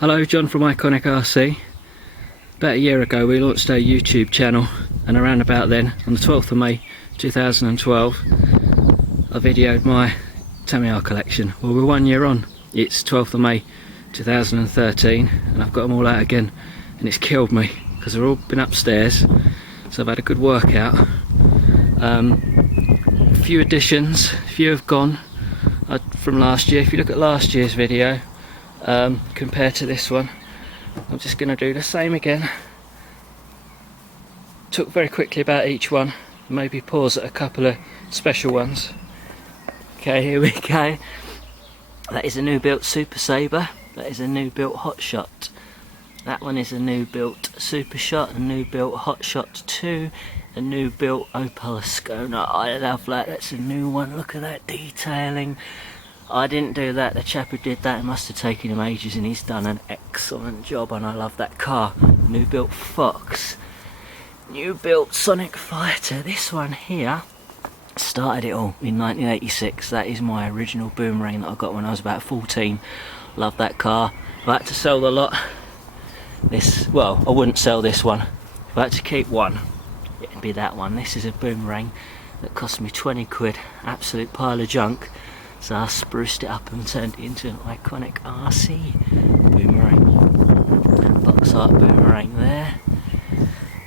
Hello, John from IconicRC. About a year ago we launched our YouTube channel, and around about then, on the 12th of May 2012, I videoed my Tamiya collection. Well, we're 1 year on. It's 12th of May 2013 and I've got them all out again, and it's killed me because they've all been upstairs, so I've had a good workout. A few additions, a few have gone from last year. If you look at last year's video compared to this one, I'm just going to do the same again. Talk very quickly about each one, maybe pause at a couple of special ones. Okay, here we go. That is a new built Super Sabre. That is a new built Hot Shot. That one is a new built Super Shot, a new built Hot Shot 2, a new built Opal Ascona. I love that. That's a new one. Look at that detailing. I didn't do that. The chap who did that, it must have taken him ages, and he's done an excellent job, and I love that car. New built Fox. New built Sonic Fighter. This one here started it all in 1986. That is my original boomerang that I got when I was about 14. Love that car. If I had to sell the lot, well, I wouldn't sell this one. If I had to keep one, it'd be that one. This is a boomerang that cost me 20 quid. Absolute pile of junk. So I spruced it up and turned it into an IconicRC boomerang. Box art boomerang there.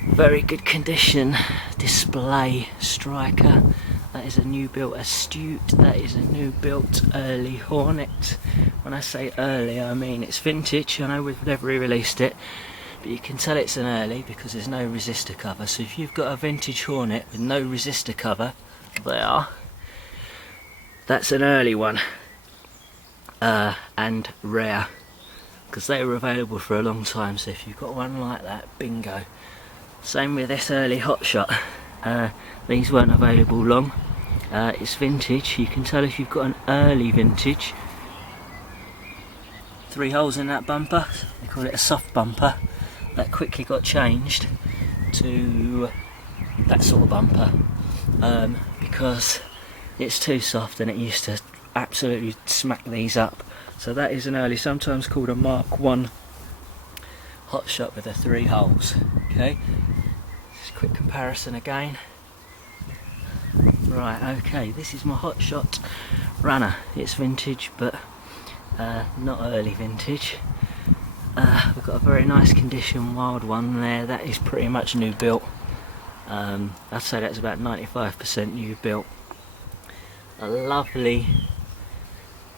Very good condition display striker. That is a new built Astute. That is a new built early Hornet. When I say early, I mean it's vintage. I know we've never re-released it, but you can tell it's an early because there's no resistor cover. So if you've got a vintage Hornet with no resistor cover, there, that's an early one, and rare, because they were available for a long time. So if you've got one like that, bingo. Same with this early Hot Shot. These weren't available long. It's vintage. You can tell if you've got an early vintage. 3 holes in that bumper. They call it a soft bumper. That quickly got changed to that sort of bumper because it's too soft, and it used to absolutely smack these up. So that is an early, sometimes called a Mark 1 Hot Shot with the 3 holes. Okay, just a quick comparison again. Right, okay, this is my Hot Shot runner. It's vintage, but not early vintage. We've got a very nice condition wild one there. That is pretty much new built. I'd say that's about 95% new built. A lovely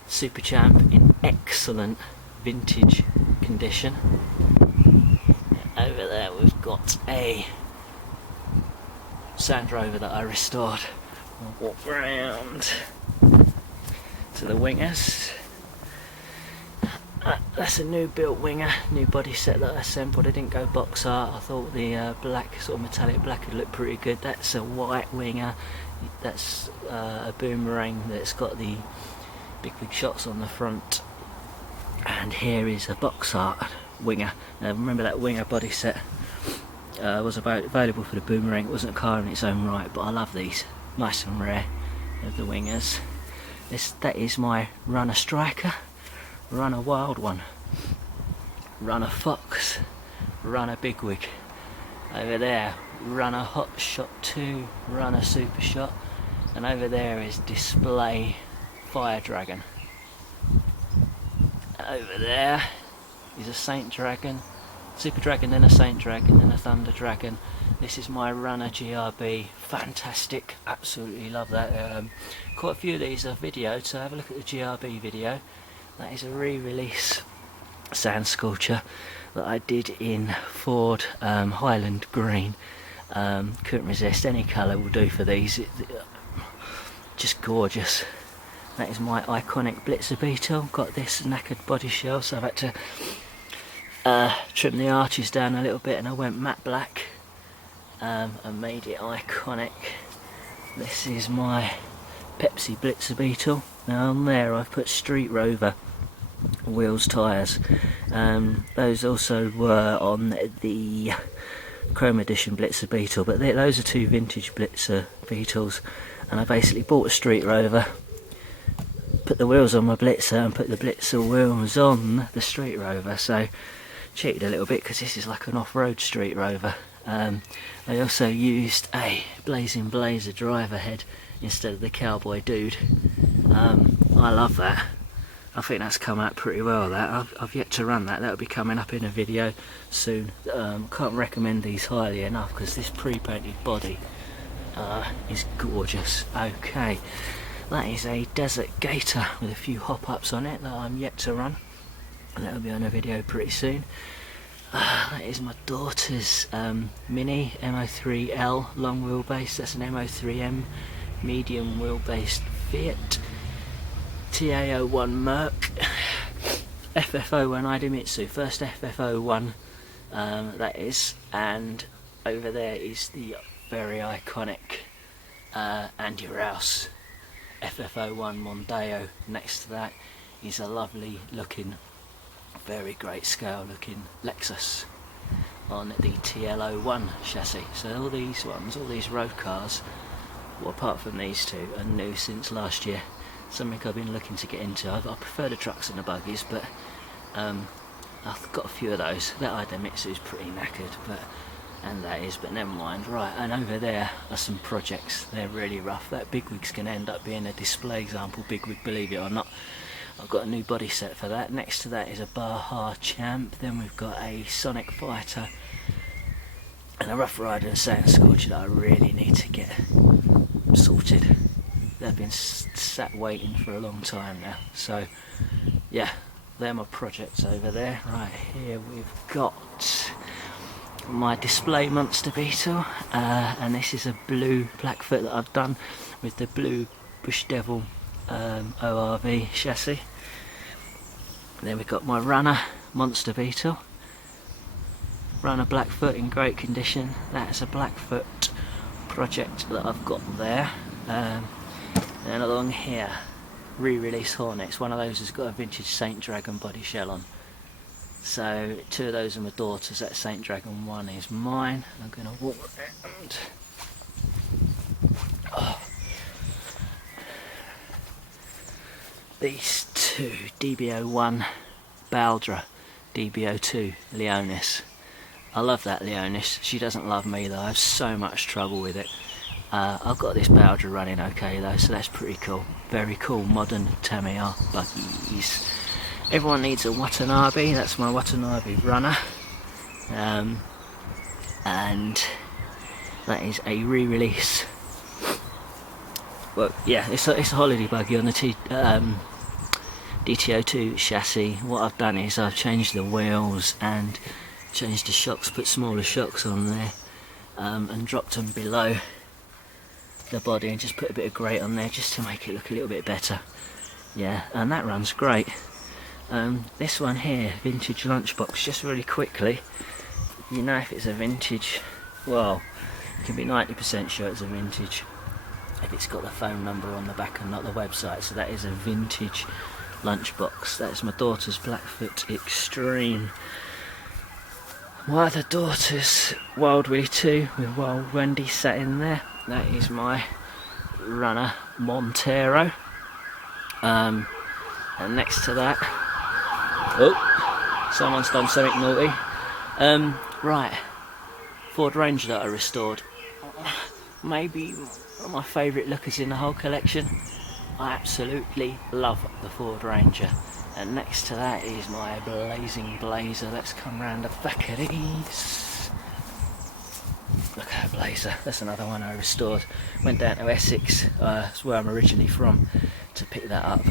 Super Champ in excellent vintage condition. Over there we've got a Sand Rover that I restored. We'll walk round to the wingers. That's a new built winger, new body set that I assembled. I didn't go box art. I thought the black, sort of metallic black, would look pretty good. That's a white winger. That's a boomerang that's got the big shots on the front. And here is a box art winger. Now remember that winger body set was available for the boomerang. It wasn't a car in its own right, but I love these. Nice and rare of the wingers. That is my runner striker, runner wild one, runner Fox, runner bigwig. Over there, runner Hot Shot 2, runner Super Shot, and over there is display Fire Dragon. Over there is a Saint Dragon, Super Dragon, then a Saint Dragon, then a Thunder Dragon. This is my runner GRB. Fantastic, absolutely love that. Quite a few of these are videoed, so have a look at the GRB video. That is a re-release sand sculpture that I did in Ford Highland Green. Couldn't resist, any colour will do for these. Just gorgeous. That is my iconic Blitzer Beetle. Got this knackered body shell, so I've had to trim the arches down a little bit, and I went matte black and made it iconic. This is my Pepsi Blitzer Beetle. Now on there I've put Street Rover wheels, tyres. Those also were on the Chrome Edition Blitzer Beetle, but those are 2 vintage Blitzer Beetles, and I basically bought a Street Rover, put the wheels on my Blitzer and put the Blitzer wheels on the Street Rover, so cheated a little bit because this is like an off-road Street Rover. I also used a Blazing Blazer driver head instead of the Cowboy Dude. I love that. I think that's come out pretty well. That I've yet to run that. That'll be coming up in a video soon. Can't recommend these highly enough because this pre-painted body is gorgeous. Okay, that is a Desert Gator with a few hop-ups on it that I'm yet to run, and that'll be on a video pretty soon. That is my daughter's Mini MO3L long wheelbase. That's an MO3M medium wheelbase Fiat TA01 Merc FF01 Idemitsu, first FF01 that is, and over there is the very iconic Andy Rouse FF01 Mondeo. Next to that is a lovely looking, very great scale looking Lexus on the TL01 chassis. So all these ones, all these road cars, well, apart from these two, are new since last year. Something I've been looking to get into. I prefer the trucks and the buggies, but I've got a few of those. That Idemitsu is pretty knackered, but never mind. Right, and over there are some projects. They're really rough. That Bigwig's going to end up being a display example Bigwig, believe it or not. I've got a new body set for that. Next to that is a Baja Champ. Then we've got a Sonic Fighter and a Rough Rider and Sand Scorcher that I really need to get sorted. They've been sat waiting for a long time now. So yeah, they're my projects over there. Right here we've got my display monster Beetle, and this is a blue Blackfoot that I've done with the blue Bush Devil ORV chassis. And then we've got my runner monster Beetle, runner Blackfoot in great condition. That's a Blackfoot project that I've got there. And along here, re-release Hornets. One of those has got a vintage Saint Dragon body shell on. So two of those are my daughter's. That Saint Dragon one is mine. I'm going to walk around. Oh. These two, DB01 Baldra, DB02 Leonis. I love that Leonis. She doesn't love me though. I have so much trouble with it. I've got this Baldra running okay though, so that's pretty cool. Very cool modern Tamiya buggies. Everyone needs a Watanabe. That's my Watanabe runner, and that is a re-release. Well, yeah, it's a holiday buggy on the DTO2 chassis. What I've done is I've changed the wheels and changed the shocks, put smaller shocks on there, and dropped them below the body and just put a bit of grate on there just to make it look a little bit better. Yeah, and that runs great. This one here, vintage lunchbox, just really quickly, you know if it's a vintage, well, you can be 90% sure it's a vintage if it's got the phone number on the back and not the website. So that is a vintage lunchbox. That is my daughter's Blackfoot Extreme. My other daughter's Wild Willy 2 with Wild Wendy sat in there. That is my runner Montero. And next to that, oh, someone's done something naughty. Right, Ford Ranger that I restored. Maybe one of my favourite lookers in the whole collection. I absolutely love the Ford Ranger. And next to that is my Blazing Blazer. Let's come round the back of these. Look at that Blazer. That's another one I restored. Went down to Essex, that's where I'm originally from, to pick that up.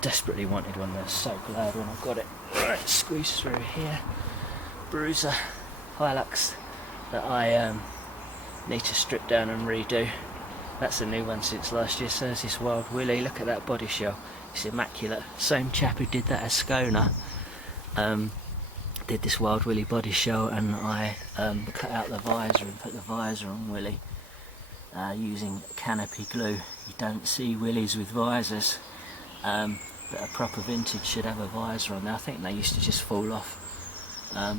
Desperately wanted one. I was so glad when I got it. Right, squeeze through here. Bruiser Hilux that I need to strip down and redo. That's a new one since last year. So there's this Wild Willy. Look at that body shell. It's immaculate. Same chap who did that as Skona did this Wild Willy body shell, and I cut out the visor and put the visor on Willy using canopy glue. You don't see Willys with visors, but a proper vintage should have a visor on there. I think they used to just fall off,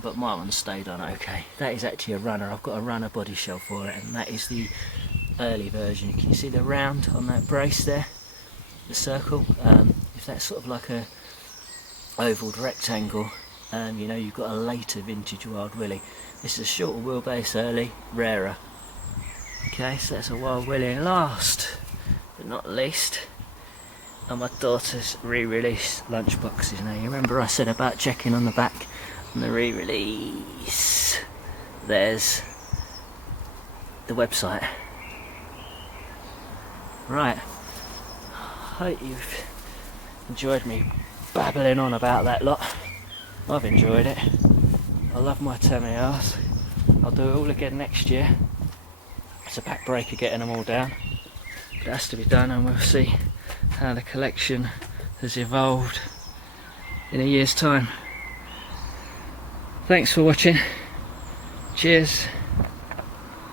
but my one stayed on okay. That is actually a runner. I've got a runner body shell for it, and that is the early version. Can you see the round on that brace there? the circle. If that's sort of like a ovaled rectangle, you know, you've got a later vintage Wild Willie. This is a shorter wheelbase, early, rarer. Okay, so that's a Wild Willie. And last but not least, are my daughter's re-release lunchboxes. Now, you remember I said about checking on the back on the re-release? There's the website. Right, hope you've enjoyed me babbling on about that lot. I've enjoyed it. I love my Tamiyas. I'll do it all again next year. It's a backbreaker getting them all down. It has to be done, and we'll see how the collection has evolved in a year's time. Thanks for watching. Cheers.